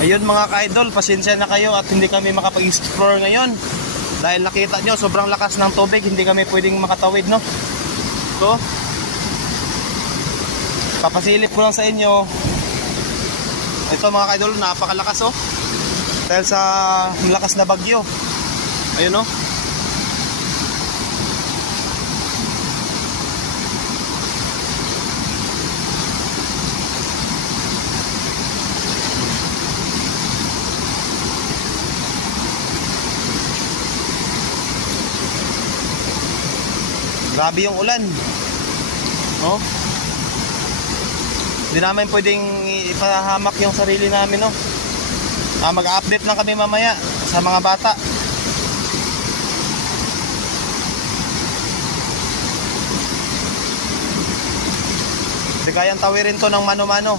Ayun mga ka-idol, pasensya na kayo at hindi kami makapag-explore ngayon. Dahil nakita nyo, sobrang lakas ng tubig, hindi kami pwedeng makatawid, no? So, papasilip ko lang sa inyo. Ito mga ka-idol, napakalakas oh. Dahil sa malakas na bagyo. Ayun oh. Grabe yung ulan. No? Hindi namin pwedeng ipahamak yung sarili namin, no? Mag-update lang kami mamaya sa mga bata. Hindi kayang tawirin to ng mano-mano.